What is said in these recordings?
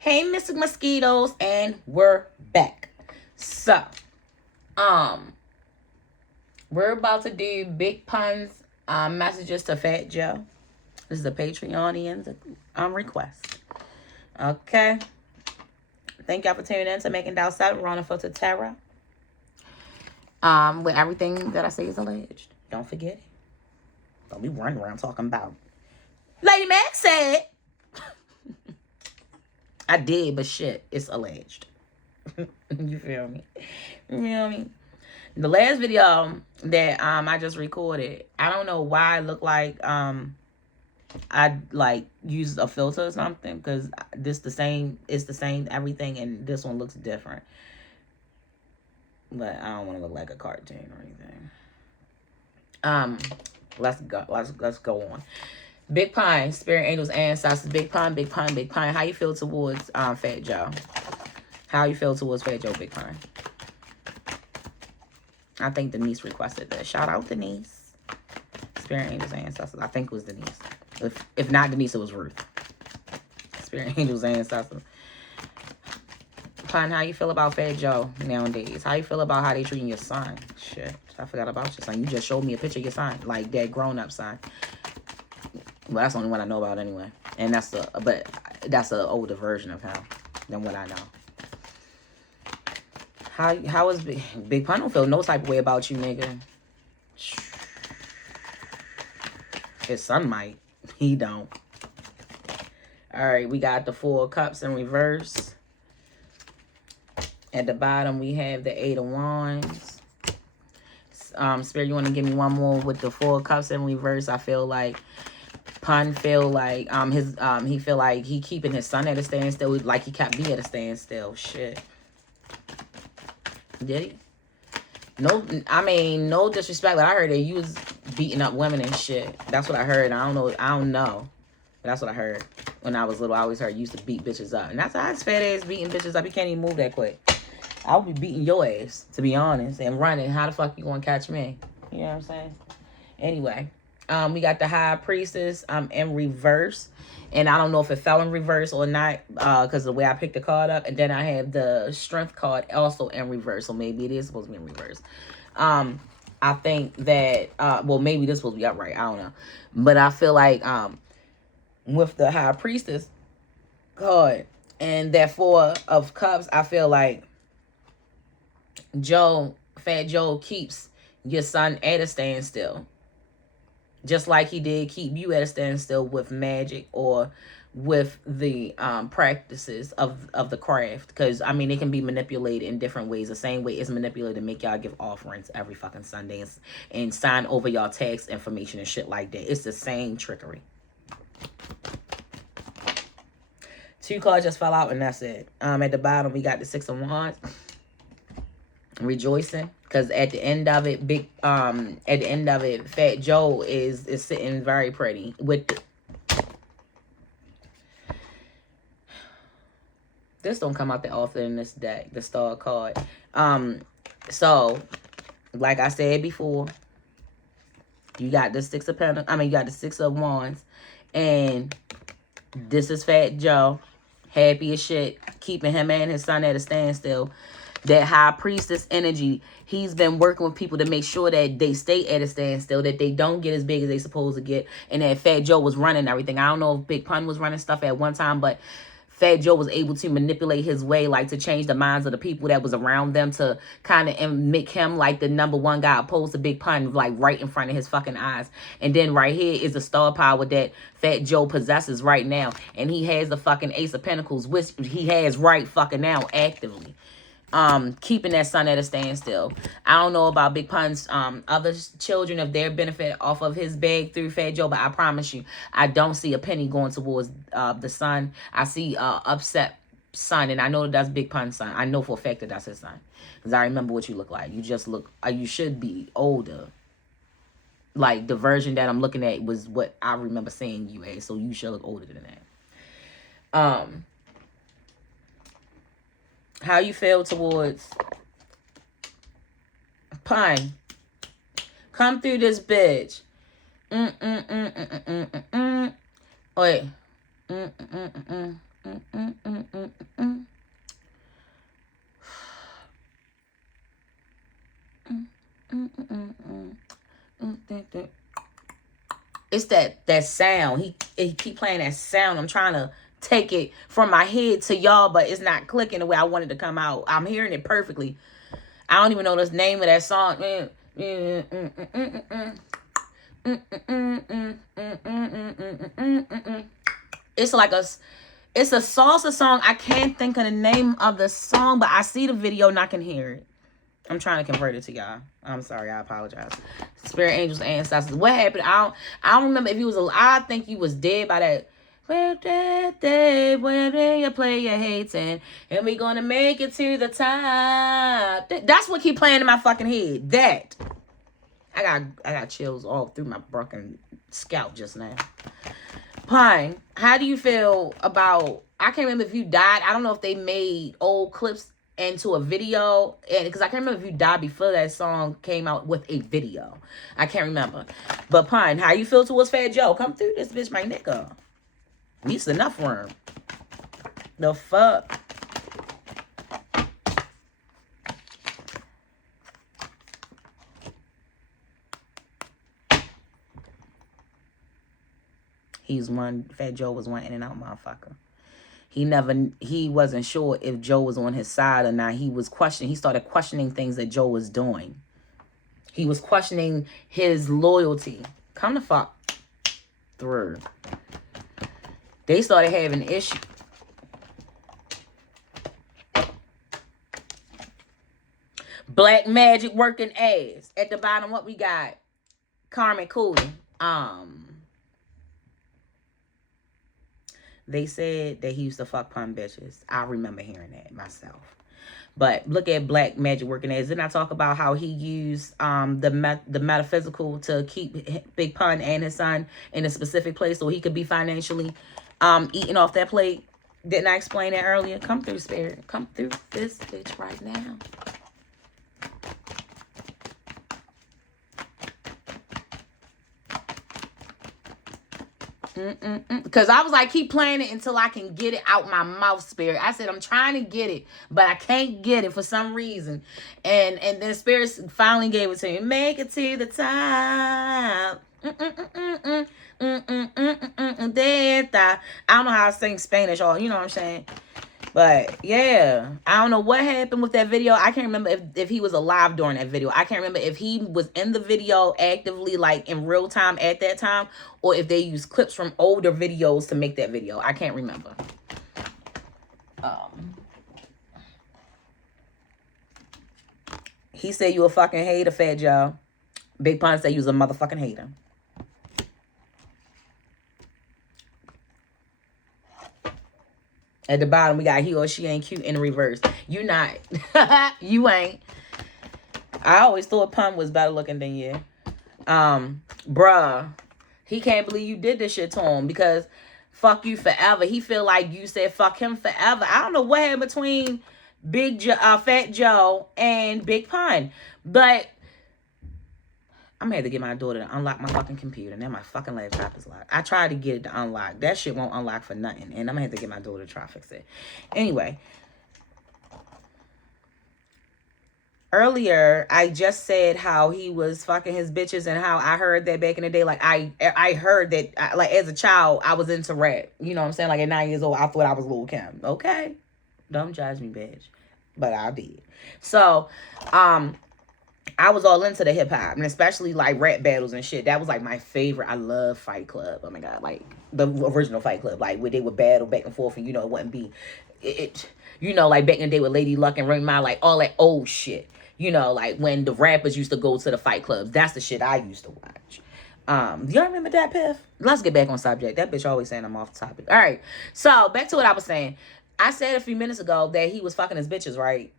Hey, Mr. Mosquitoes, and we're back. So, we're about to do Big Pun's messages to Fat Joe. This is a Patreonians request. Okay. Thank y'all for tuning in to Making Doubt 7. We're on a filter terror. With everything that I say is alleged. Don't forget it. Don't be running around talking about Lady Mac said. I did, but shit, it's alleged. You feel me? You feel me? The last video that I just recorded, I don't know why it looked like I like used a filter or something, because it's the same everything, and this one looks different. But I don't want to look like a cartoon or anything. Let's go on. Big Pun, Spirit Angels, Ancestors. Big Pun. How you feel towards Fat Joe? How you feel towards Fat Joe, Big Pun? I think Denise requested that. Shout out Denise. Spirit Angels, Ancestors. I think it was Denise. If not Denise, it was Ruth. Spirit Angels, Ancestors. Pun, how you feel about Fat Joe nowadays? How you feel about how they treating your son? Shit, I forgot about your son. You just showed me a picture of your son, like that grown-up son. Well, that's the only one I know about anyway. And that's an older version of him than what I know. How is Big Pun? Don't feel no type of way about you, nigga. His son might. He don't. Alright, we got the 4 of Cups in reverse. At the bottom, we have the 8 of Wands. Spirit, you want to give me one more with the 4 of Cups in reverse? I feel like Pun feel like he feel like he keeping his son at a standstill, like he kept me at a standstill. Shit. Did he? No, I mean, no disrespect, but I heard that you was beating up women and shit. That's what I heard. I don't know. But that's what I heard. When I was little, I always heard you used to beat bitches up. And that's how his fat ass beating bitches up. He can't even move that quick. I would be beating your ass, to be honest, and running. How the fuck you gonna catch me? You know what I'm saying? Anyway, we got the High Priestess in reverse. And I don't know if it fell in reverse or not, because the way I picked the card up. And then I have the Strength card also in reverse. So maybe it is supposed to be in reverse. I think that, well, maybe this will be upright. I don't know. But I feel like with the High Priestess card and that 4 of Cups, I feel like Fat Joe keeps your son at a standstill. Just like he did keep you at a standstill with magic or with the practices of the craft. Because, I mean, it can be manipulated in different ways. The same way it's manipulated to make y'all give offerings every fucking Sunday and sign over y'all tax information and shit like that. It's the same trickery. 2 cards just fell out and that's it. At the bottom, we got the 6 of Wands. Rejoicing. Because at the end of it, Fat Joe is sitting very pretty with this don't come out that often in this deck, the Star card. So like I said before, you got the 6 of Pentacles. I mean, you got the 6 of Wands, and this is Fat Joe, happy as shit, keeping him and his son at a standstill. That High Priestess energy, he's been working with people to make sure that they stay at a standstill, that they don't get as big as they supposed to get, and that Fat Joe was running everything. I don't know if Big Pun was running stuff at one time, but Fat Joe was able to manipulate his way, like to change the minds of the people that was around them to kind of make him like the #1 guy opposed to Big Pun, like right in front of his fucking eyes. And then right here is the star power that Fat Joe possesses right now. And he has the fucking Ace of Pentacles, which he has right fucking now actively. Keeping that son at a standstill. I don't know about Big Pun's other children, if they're benefit off of his bag through Fat Joe, but I promise you, I don't see a penny going towards the son. I see upset son, and I know that's Big Pun's son. I know for a fact that that's his son, because I remember what you look like. You just look, you should be older. Like the version that I'm looking at was what I remember seeing you as, so you should look older than that. How you feel towards Pun? Come through this bitch. Wait. It's that sound. He keep playing that sound. I'm trying to take it from my head to y'all, but it's not clicking the way I wanted to come out. I'm hearing it perfectly. I don't even know the name of that song. It's like it's a salsa song. I can't think of the name of the song, but I see the video and I can hear it. I'm trying to convert it to y'all. I'm sorry. I apologize. Spirit angels, ancestors. What happened? I don't remember if he was alive. I think he was dead by that. Well, that day when you play your hating, and we gonna make it to the top. That's what keep playing in my fucking head. That. I got chills all through my broken scalp just now. Pun, how do you feel about, I can't remember if you died. I don't know if they made old clips into a video, and because I can't remember if you died before that song came out with a video. I can't remember. But Pun, how you feel towards Fat Joe? Come through this bitch, my nigga. Needs enough room. The fuck? Fat Joe was one in and out motherfucker. He wasn't sure if Joe was on his side or not. He started questioning things that Joe was doing. He was questioning his loyalty. Come the fuck through. They started having issues. Black magic working ass. At the bottom, what we got? Carmen Cooley. They said that he used to fuck Pun bitches. I remember hearing that myself. But look at Black Magic working ass. Didn't I talk about how he used the metaphysical to keep Big Pun and his son in a specific place so he could be financially eating off that plate? Didn't I explain that earlier? Come through, spirit. Come through this bitch right now. Because I was like, keep playing it until I can get it out my mouth, spirit. I said, I'm trying to get it, but I can't get it for some reason. And then spirit finally gave it to me. Make it to the top. I don't know how I sing Spanish, or you know what I'm saying. But yeah, I don't know what happened with that video. I can't remember if he was alive during that video. I can't remember if he was in the video actively, like in real time at that time, or if they used clips from older videos to make that video. I can't remember. He said you a fucking hater, Fat Joe. Big Pun said you was a motherfucking hater. At the bottom, we got he or she ain't cute in the reverse. You not. You ain't. I always thought Pun was better looking than you. Bruh. He can't believe you did this shit to him because fuck you forever. He feel like you said fuck him forever. I don't know what happened between Fat Joe and Big Pun. But I'm gonna have to get my daughter to unlock my fucking computer. Now my fucking laptop is locked. I tried to get it to unlock. That shit won't unlock for nothing. And I'm gonna have to get my daughter to try to fix it. Anyway. Earlier, I just said how he was fucking his bitches and how I heard that back in the day. Like, I heard that, like, as a child, I was into rap. You know what I'm saying? Like, at 9 years old, I thought I was Lil' Kim. Okay? Don't judge me, bitch. But I did. So, I was all into the hip-hop, and especially, like, rap battles and shit. That was, like, my favorite. I love Fight Club. Oh, my God. Like, the original Fight Club. Like, where they would battle back and forth, and, you know, it wouldn't be... you know, like, back in the day with Lady Luck and Remy, like, all that old shit. You know, like, when the rappers used to go to the fight clubs. That's the shit I used to watch. Y'all remember that, Piff? Let's get back on subject. That bitch always saying I'm off the topic. All right. So, back to what I was saying. I said a few minutes ago that he was fucking his bitches, right?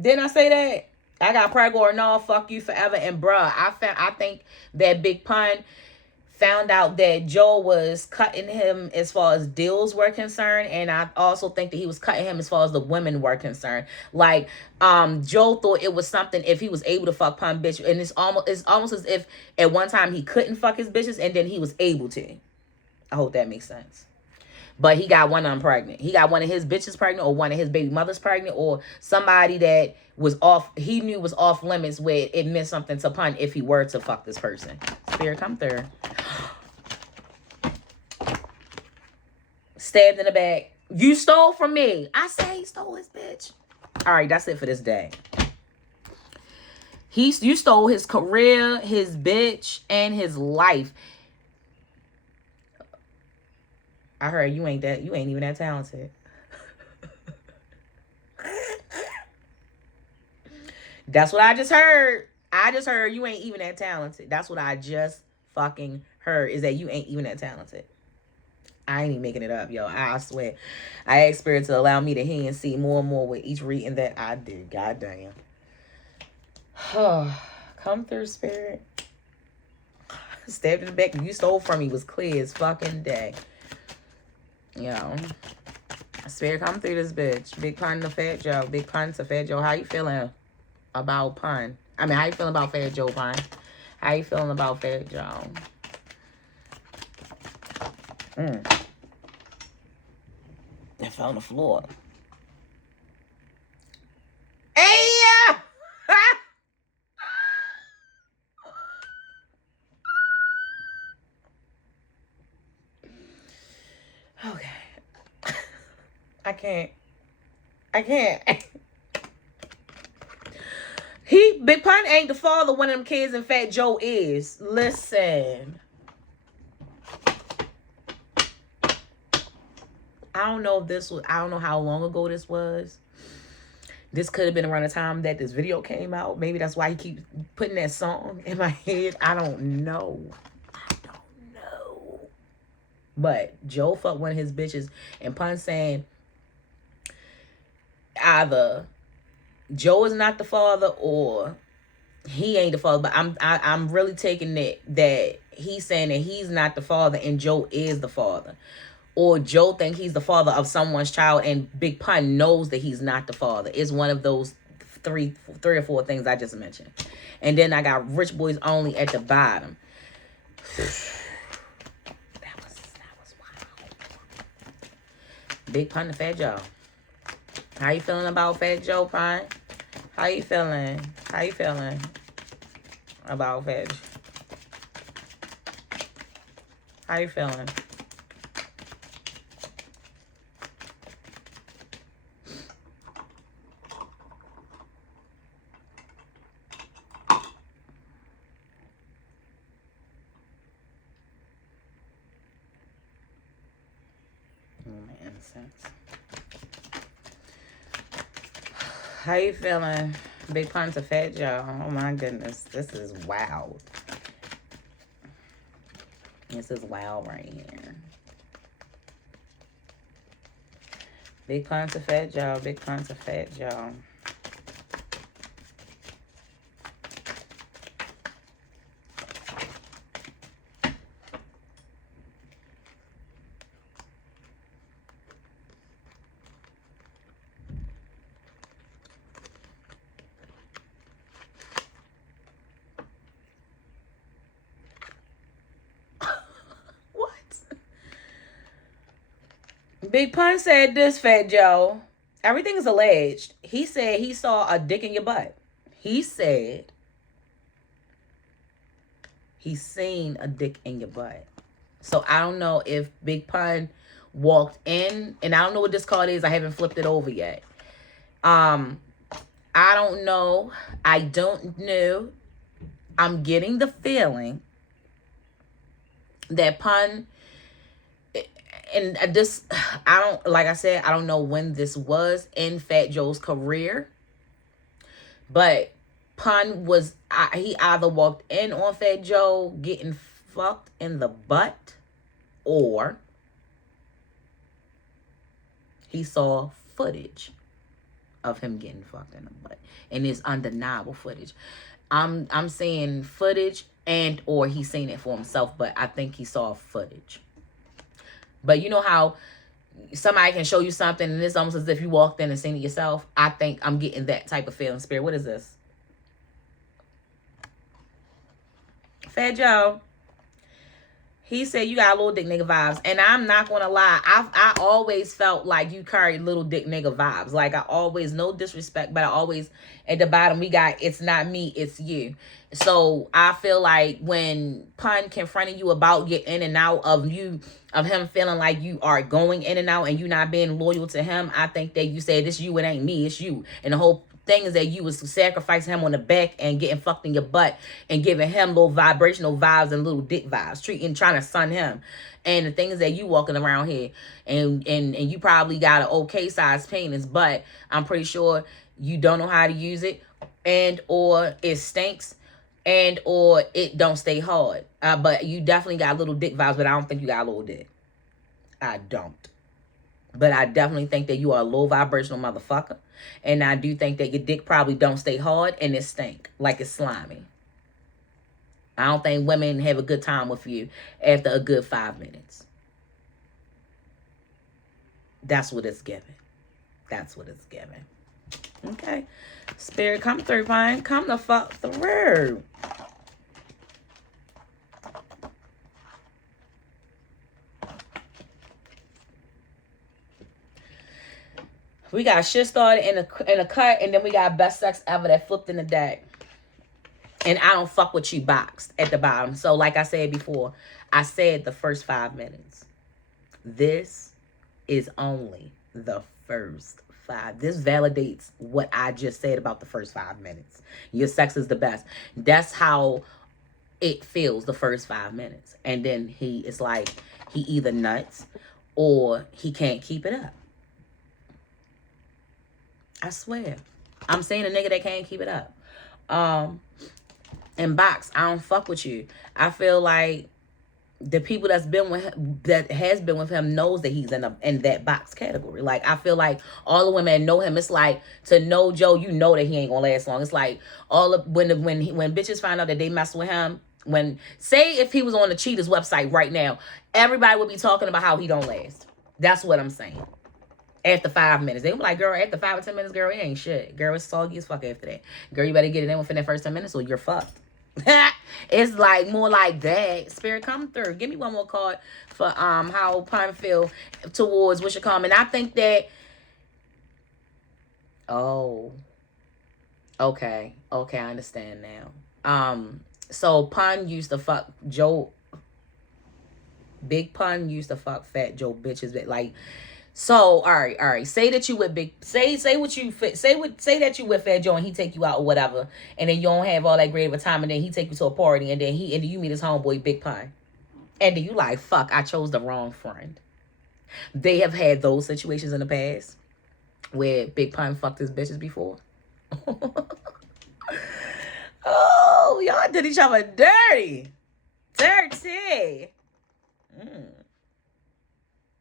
Didn't I say that? I got prego or no, fuck you forever. And bruh, I think that Big Pun found out that Joe was cutting him as far as deals were concerned, and I also think that he was cutting him as far as the women were concerned. Like, Joe thought it was something if he was able to fuck Pun bitch, and it's almost as if at one time he couldn't fuck his bitches, and then he was able to. I hope that makes sense. But he got one of them pregnant. He got one of his bitches pregnant, or one of his baby mothers pregnant, or somebody that was off, he knew was off limits where it meant something to Pun if he were to fuck this person. Spirit, come through. Stabbed in the back. You stole from me. I say he stole his bitch. All right, that's it for this day. You stole his career, his bitch, and his life. I heard you ain't even that talented. That's what I just heard. I just heard you ain't even that talented. That's what I just fucking heard, is that you ain't even that talented. I ain't even making it up, yo. I swear. I ask Spirit to allow me to hear and see more and more with each reading that I do. God damn. Come through, Spirit. Stabbed in the back. You stole from me was clear as fucking day. Yo. Spirit, come through this bitch. Big Pun to Fat Joe. Big Pun to Fat Joe. How you feeling about Pun? I mean, how you feeling about Fat Joe, Pun? How you feeling about Fat Joe? It fell on the floor. Hey! Okay. I can't. Big Pun ain't the father one of them kids, and Fat Joe is. Listen. I don't know how long ago this was. This could have been around the time that this video came out. Maybe that's why he keeps putting that song in my head. I don't know. But Joe fucked one of his bitches, and Pun saying either Joe is not the father or he ain't the father. But I'm really taking it that he's saying that he's not the father and Joe is the father. Or Joe think he's the father of someone's child and Big Pun knows that he's not the father. It's one of those three or four things I just mentioned. And then I got Rich Boys Only at the bottom. That was wild. Big Pun to Fat Joe. How you feeling about Fat Joe, Pun? How you feeling? How you feeling about Fat Joe? How you feeling? How you feeling? Big Pun to Fat Joe. Oh my goodness. This is wild. This is wild right here. Big Pun to Fat Joe. Big Pun to Fat Joe. Big Pun said this, Fat Joe. Everything is alleged. He said he saw a dick in your butt. He said he's seen a dick in your butt. So I don't know if Big Pun walked in, and I don't know what this card is. I haven't flipped it over yet. I don't know. I don't know. I'm getting the feeling that Pun, and this, like I said, I don't know when this was in Fat Joe's career, but Pun was, he either walked in on Fat Joe getting fucked in the butt, or he saw footage of him getting fucked in the butt, and it's undeniable footage. I'm saying footage, and or he's seen it for himself, but I think he saw footage. But you know how somebody can show you something and it's almost as if you walked in and seen it yourself? I think I'm getting that type of feeling, Spirit. What is this? Fat Joe. He said you got little dick nigga vibes. And I'm not going to lie. I always felt like you carried little dick nigga vibes. Like I always, no disrespect, but I always, at the bottom, we got, it's not me, it's you. So I feel like when Pun confronted you about your in and out of you, of him feeling like you are going in and out and you not being loyal to him, I think that you said, this you, it ain't me, it's you. And the whole thing is that you was sacrificing him on the back and getting fucked in your butt and giving him little vibrational vibes and little dick vibes, trying to sun him. And the thing is that you walking around here and you probably got an okay size penis, but I'm pretty sure you don't know how to use it, and or it stinks, and or it don't stay hard. But you definitely got little dick vibes, but I don't think you got a little dick. I don't. But I definitely think that you are a low vibrational motherfucker. And I do think that your dick probably don't stay hard and it stink. Like it's slimy. I don't think women have a good time with you after a good 5 minutes. That's what it's giving. That's what it's giving. Okay. Spirit, come through, fine. Come the fuck through. We got shit started in a cut, and then we got best sex ever that flipped in the deck. And I don't fuck with you boxed at the bottom. So like I said before, I said the first 5 minutes. This is only the first 5. This validates what I just said about the first 5 minutes. Your sex is the best. That's how it feels the first 5 minutes. And then it's like he either nuts or he can't keep it up. I swear. I'm saying a nigga that can't keep it up. And box, I don't fuck with you. I feel like the people that's been with him, that has been with him, knows that he's in that box category. Like I feel like all the women that know him, it's like to know Joe, you know that he ain't gonna last long. It's like when bitches find out that they mess with him. Say if he was on the Cheetah's website right now, everybody would be talking about how he don't last. That's what I'm saying. After 5 minutes. They were like, girl, after 5 or 10 minutes, girl, it ain't shit. Girl, it's soggy as fuck after that. Girl, you better get it in within that first 10 minutes or you're fucked. It's like more like that. Spirit, come through. Give me one more card for how Pun feel towards what's your comment. I think that okay, I understand now. So Pun used to fuck Joe. Big Pun used to fuck Fat Joe bitches, but like. So, all right. Say that you with say that you with Fat Joe and he take you out or whatever, and then you don't have all that great of a time, and then he take you to a party, and then you meet his homeboy Big Pun, and then you like, fuck, I chose the wrong friend. They have had those situations in the past where Big Pun fucked his bitches before. Oh, y'all did each other dirty.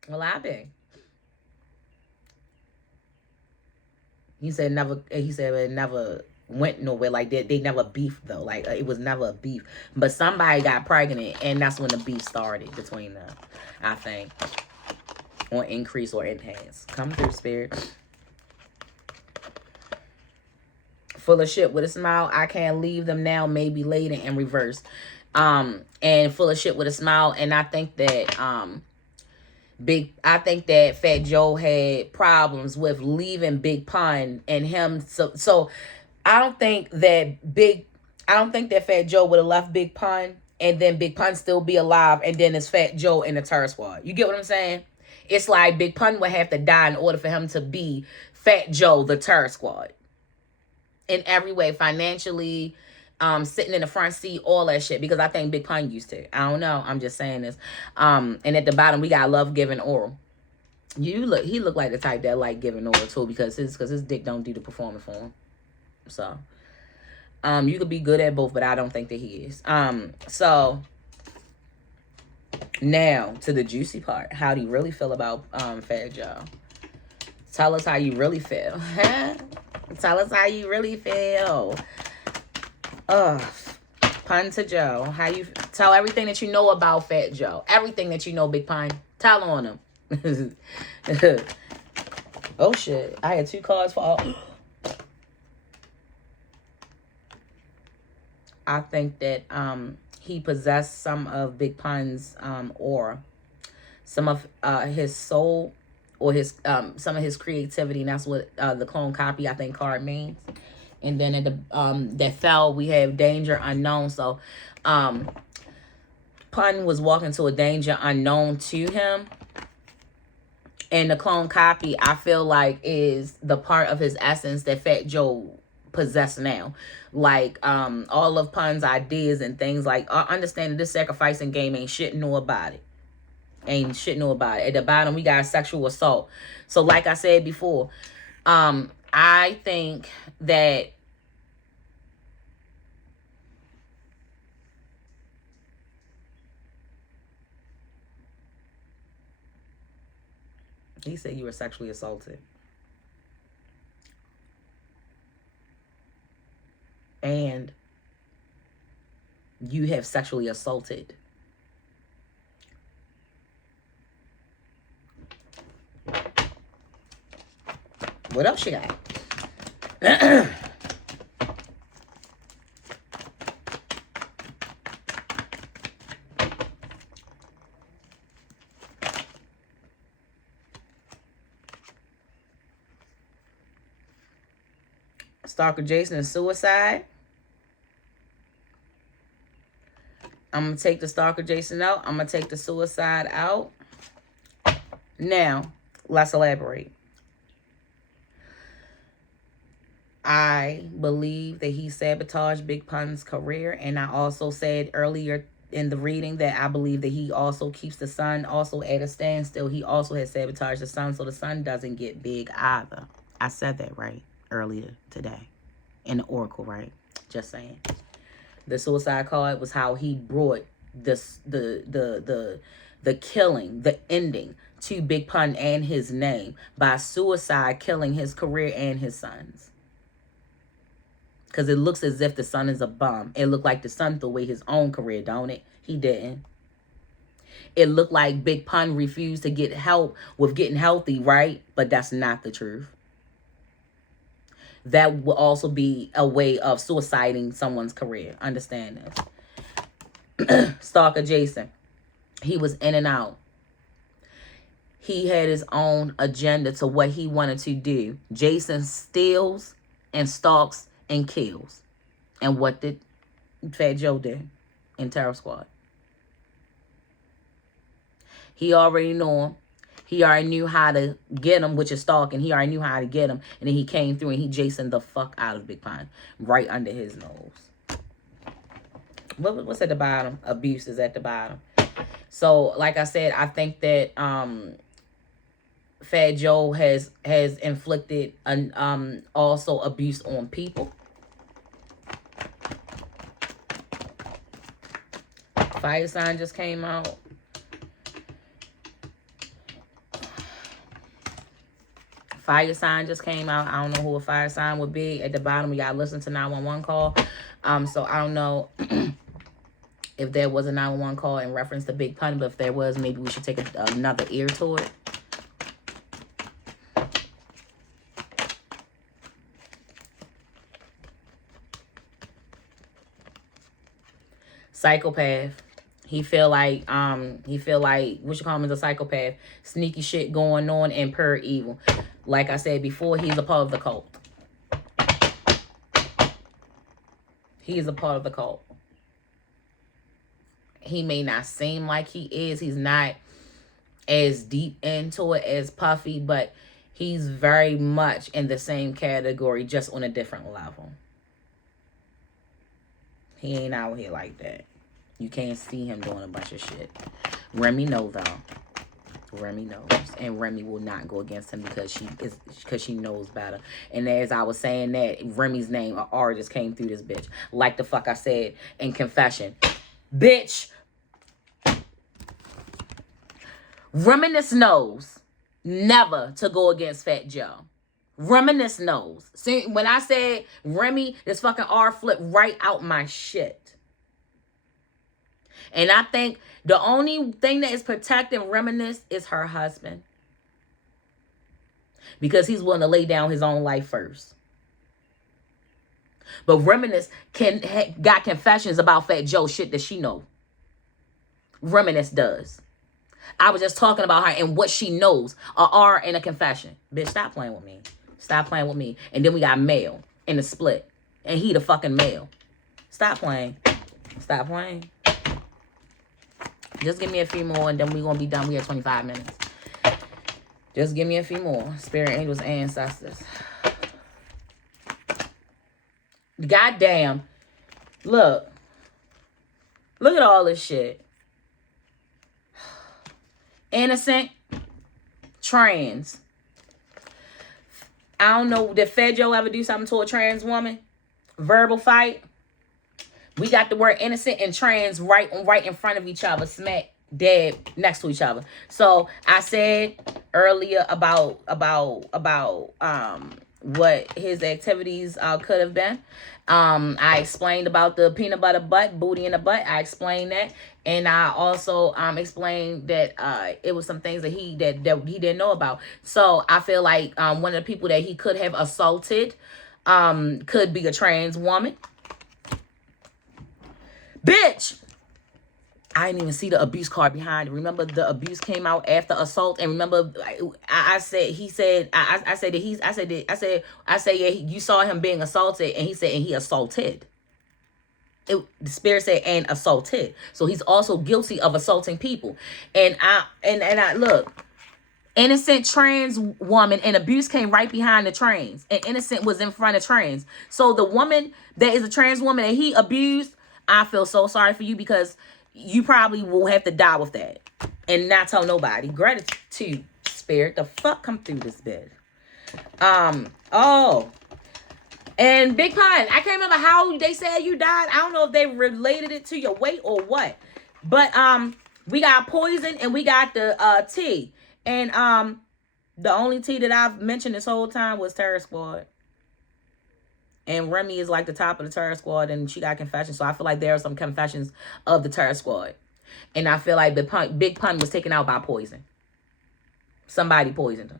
Well, I been. He said it never went nowhere. Like they never beefed though. Like it was never a beef. But somebody got pregnant and that's when the beef started between them, I think. Or increase or enhance. Come through, Spirit. Full of shit with a smile. I can't leave them now, maybe later, in reverse. And full of shit with a smile. And I think that I think that Fat Joe had problems with leaving Big Pun and him. So I don't think that Fat Joe would have left Big Pun and then Big Pun still be alive and then it's Fat Joe in the Terror Squad. You get what I'm saying? It's like Big Pun would have to die in order for him to be Fat Joe, the Terror Squad. In every way, financially, sitting in the front seat, all that shit, because I think Big Pun used to. I don't know. I'm just saying this. And at the bottom, we got love giving oral. He looked like the type that like giving oral too, because his dick don't do the performing for him. So, you could be good at both, but I don't think that he is. So now to the juicy part. How do you really feel about Fat Joe? Tell us how you really feel. Tell us how you really feel. Pun to Joe. How you tell everything that you know about Fat Joe. Everything that you know, Big Pun. Tell on him. Oh shit. I had 2 cards for all. I think that he possessed some of BigPun's aura, some of his soul, or his some of his creativity, and that's what the clone copy, I think, card means. And then at the that fell, we have danger unknown. So Pun was walking to a danger unknown to him. And the clone copy, I feel like, is the part of his essence that Fat Joe possess now. Like all of Pun's ideas and things, like understanding this sacrificing game ain't shit new about it. Ain't shit new about it. At the bottom, we got sexual assault. So like I said before, I think that he said you were sexually assaulted. And you have sexually assaulted. What else you got? Stalker Jason and suicide. I'm going to take the Stalker Jason out. I'm going to take the suicide out. Now, let's elaborate. I believe that he sabotaged BigPun's career. And I also said earlier in the reading that I believe that he also keeps the sun also at a standstill. He also has sabotaged the sun, so the sun doesn't get big either. I said that right earlier today in the oracle, right? Just saying. The suicide card was how he brought this the killing, the ending to BigPun and his name by suicide, killing his career and his sons. Because it looks as if the son is a bum. It looked like the son threw away his own career, don't it? He didn't. It looked like BigPun refused to get help with getting healthy, right? But that's not the truth. That will also be a way of suiciding someone's career. Understand this. Stalker Jason. He was in and out. He had his own agenda to what he wanted to do. Jason steals and stalks and kills. And what did Fat Joe do in Terror Squad? He already knew him. He already knew how to get him, which is stalking. He already knew how to get him. And then he came through and he Jason the fuck out of BigPun. Right under his nose. What's at the bottom? Abuse is at the bottom. So, like I said, I think that Fat Joe has inflicted also abuse on people. Fire sign just came out. Fire sign just came out. I don't know who a fire sign would be. At the bottom, we got to listen to 911 call. So I don't know if there was a 911 call in reference to BigPun, but if there was, maybe we should take another ear to it. Psychopath. He feel like what you call him is a psychopath. Sneaky shit going on and pure evil. Like I said before, he's a part of the cult. He's a part of the cult. He may not seem like he is. He's not as deep into it as Puffy, but he's very much in the same category, just on a different level. He ain't out here like that. You can't see him doing a bunch of shit. Remy knows though. Remy knows, and Remy will not go against him because she knows better. And as I was saying that, Remy's name R just came through this bitch. Like the fuck I said in confession, bitch. Reminisce knows never to go against Fat Joe. Reminisce knows. See, when I said Remy, this fucking R flipped right out my shit. And I think the only thing that is protecting Reminisce is her husband. Because he's willing to lay down his own life first. But Reminisce got confessions about Fat Joe shit that she know. Reminisce does. I was just talking about her and what she knows. A R and a confession. Bitch, stop playing with me. Stop playing with me. And then we got male in the split. And he the fucking male. Stop playing. Stop playing. Just give me a few more and then we're going to be done. We have 25 minutes. Just give me a few more. Spirit angels, ancestors. Goddamn. Look. Look at all this shit. Innocent. Trans. I don't know. Did Fat Joe ever do something to a trans woman? Verbal fight. We got the word innocent and trans right in front of each other. Smack dead next to each other. So I said earlier about what his activities could have been. I explained about the peanut butter butt, booty in the butt. I explained that. And I also explained that it was some things that he didn't know about. So I feel like one of the people that he could have assaulted could be a trans woman. Bitch! I didn't even see the abuse card behind it. Remember, the abuse came out after assault. And remember, I said yeah, you saw him being assaulted, and he said, and he assaulted. The spirit said, and assaulted. So he's also guilty of assaulting people. And I look, innocent trans woman, and abuse came right behind the trans, and innocent was in front of trans. So the woman that is a trans woman that he abused, I feel so sorry for you, because you probably will have to die with that and not tell nobody. Gratitude, spirit. The fuck come through this bed. Oh. And BigPun, I can't remember how they said you died. I don't know if they related it to your weight or what. But we got poison and we got the tea. And the only tea that I've mentioned this whole time was Terror Squad. And Remy is like the top of the Terror Squad, and she got confessions. So I feel like there are some confessions of the Terror Squad. And I feel like BigPun was taken out by poison. Somebody poisoned him.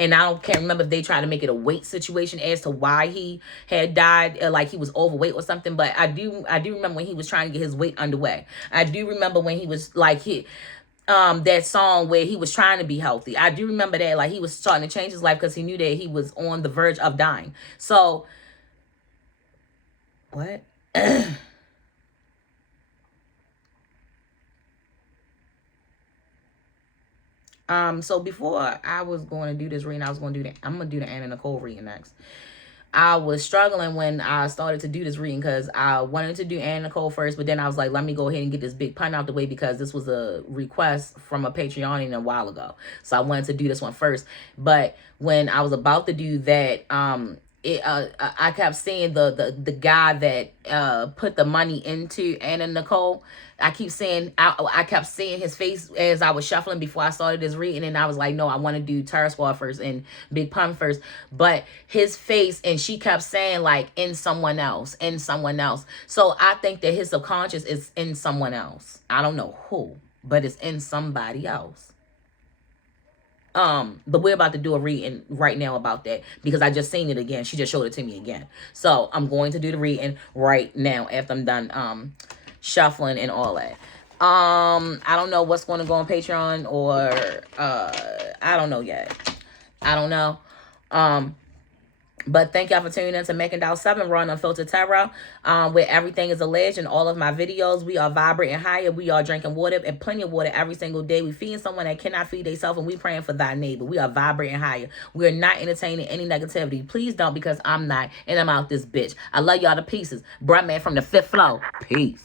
And I can't remember if they tried to make it a weight situation as to why he had died, like he was overweight or something. But I do remember when he was trying to get his weight underway. I do remember when he was like that song where he was trying to be healthy. I do remember that, like, he was starting to change his life because he knew that he was on the verge of dying. So, what? So before I was going to do this reading, I'm going to do the Anna Nicole reading next. I was struggling when I started to do this reading because I wanted to do Anna Nicole first, but then I was like, let me go ahead and get this BigPun out the way because this was a request from a Patreonian a while ago. So I wanted to do this one first. But when I was about to do that, I kept seeing the guy that put the money into Anna Nicole. I kept seeing his face as I was shuffling before I started this reading, and I was like, no, I want to do Terror Squad first and BigPun first. But his face, and she kept saying like in someone else. So I think that his subconscious is in someone else. I don't know who, but it's in somebody else. But we're about to do a reading right now about that because I just seen it again. She just showed it to me again. So I'm going to do the reading right now after I'm done shuffling and all that. I don't know what's going to go on Patreon or I don't know yet. I don't know. But thank y'all for tuning in to Making Down 7 Raw and Unfiltered Tarot, where everything is alleged in all of my videos. We are vibrating higher. We are drinking water and plenty of water every single day. We feeding someone that cannot feed themselves, and we praying for thy neighbor. We are vibrating higher. We are not entertaining any negativity. Please don't, because I'm not, and I'm out this bitch. I love y'all to pieces. Bruh man from the 5th floor. Peace.